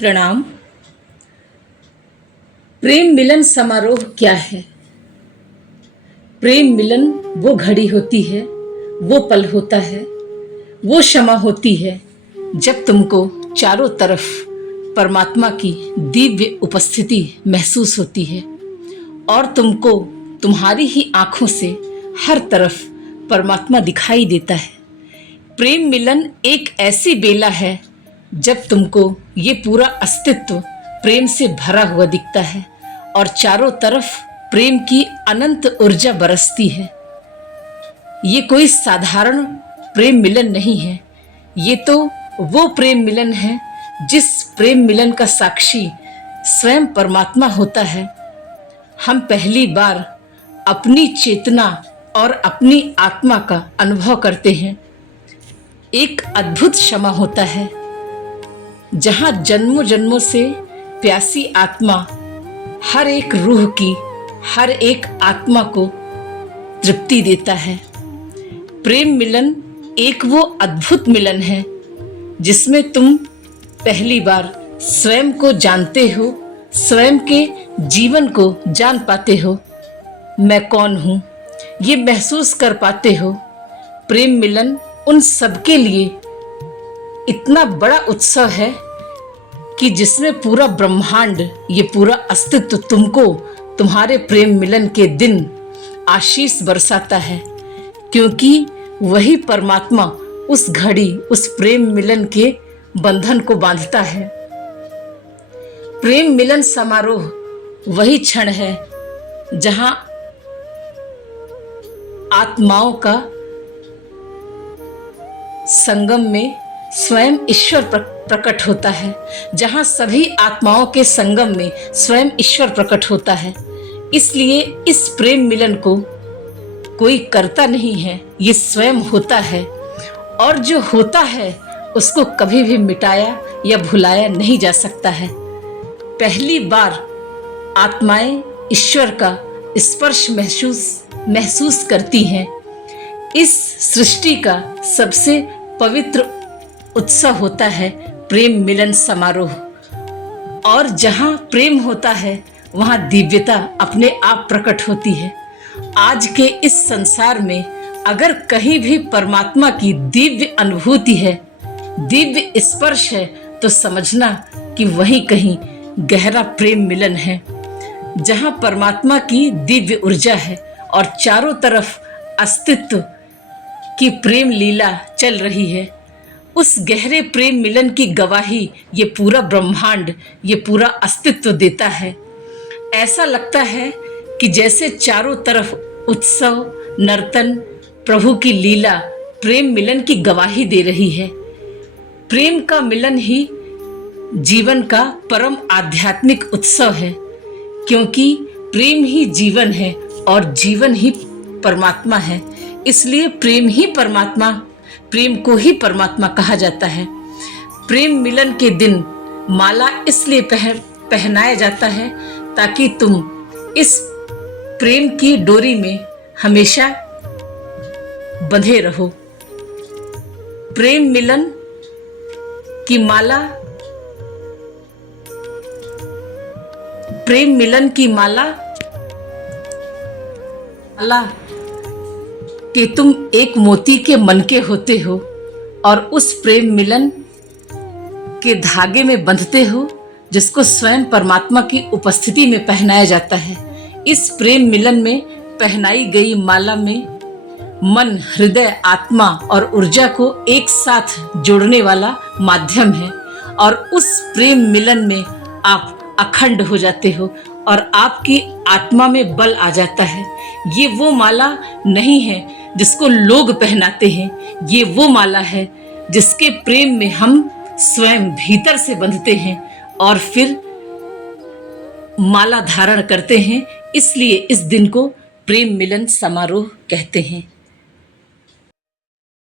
प्रणाम। प्रेम मिलन समारोह क्या है? प्रेम मिलन वो घड़ी होती है, वो पल होता है, वो क्षमा होती है जब तुमको चारों तरफ परमात्मा की दिव्य उपस्थिति महसूस होती है और तुमको तुम्हारी ही आंखों से हर तरफ परमात्मा दिखाई देता है। प्रेम मिलन एक ऐसी बेला है जब तुमको ये पूरा अस्तित्व प्रेम से भरा हुआ दिखता है और चारों तरफ प्रेम की अनंत ऊर्जा बरसती है। ये कोई साधारण प्रेम मिलन नहीं है, ये तो वो प्रेम मिलन है जिस प्रेम मिलन का साक्षी स्वयं परमात्मा होता है। हम पहली बार अपनी चेतना और अपनी आत्मा का अनुभव करते हैं। एक अद्भुत क्षमा होता है जहां जन्मों जन्मों से प्यासी आत्मा हर एक रूह की, हर एक आत्मा को तृप्ति देता है। प्रेम मिलन एक वो अद्भुत मिलन है जिसमें तुम पहली बार स्वयं को जानते हो, स्वयं के जीवन को जान पाते हो। मैं कौन हूँ ये महसूस कर पाते हो। प्रेम मिलन उन सबके लिए इतना बड़ा उत्सव है कि जिसमें पूरा ब्रह्मांड, ये पूरा अस्तित्व तुमको तुम्हारे प्रेम मिलन के दिन आशीष बरसाता है, क्योंकि वही परमात्मा उस घड़ी, उस प्रेम मिलन के बंधन को बांधता है। प्रेम मिलन समारोह वही क्षण है जहां आत्माओं का संगम में स्वयं ईश्वर प्रकट होता है, जहां सभी आत्माओं के संगम में स्वयं ईश्वर प्रकट होता है। इसलिए इस प्रेम मिलन को कोई करता नहीं है, ये स्वयं होता है और जो होता है उसको कभी भी मिटाया या भुलाया नहीं जा सकता है। पहली बार आत्माएं ईश्वर का स्पर्श महसूस करती हैं। इस सृष्टि का सबसे पवित्र उत्सव होता है प्रेम मिलन समारोह, और जहां प्रेम होता है वहां दिव्यता अपने आप प्रकट होती है। आज के इस संसार में अगर कहीं भी परमात्मा की दिव्य अनुभूति है, दिव्य स्पर्श है, तो समझना कि वहीं कहीं गहरा प्रेम मिलन है, जहां परमात्मा की दिव्य ऊर्जा है और चारों तरफ अस्तित्व की प्रेम लीला चल रही है। उस गहरे प्रेम मिलन की गवाही ये पूरा ब्रह्मांड, ये पूरा अस्तित्व देता है। ऐसा लगता है कि जैसे चारों तरफ उत्सव, नर्तन, प्रभु की लीला प्रेम मिलन की गवाही दे रही है। प्रेम का मिलन ही जीवन का परम आध्यात्मिक उत्सव है, क्योंकि प्रेम ही जीवन है और जीवन ही परमात्मा है। इसलिए प्रेम को ही परमात्मा कहा जाता है। प्रेम मिलन के दिन माला इसलिए पहनाया जाता है ताकि तुम इस प्रेम की डोरी में हमेशा बंधे रहो। प्रेम मिलन की माला, प्रेम मिलन की माला कि तुम एक मोती के मन के होते हो और उस प्रेम मिलन के धागे में बंधते हो, जिसको स्वयं परमात्मा की उपस्थिति में पहनाया जाता है। इस प्रेम मिलन में पहनाई गई माला में मन, हृदय, आत्मा और ऊर्जा को एक साथ जोड़ने वाला माध्यम है और उस प्रेम मिलन में आप अखंड हो जाते हो और आपकी आत्मा में बल आ जाता है। ये वो माला नहीं है जिसको लोग पहनाते हैं, ये वो माला है जिसके प्रेम में हम स्वयं भीतर से बंधते हैं और फिर माला धारण करते हैं। इसलिए इस दिन को प्रेम मिलन समारोह कहते हैं।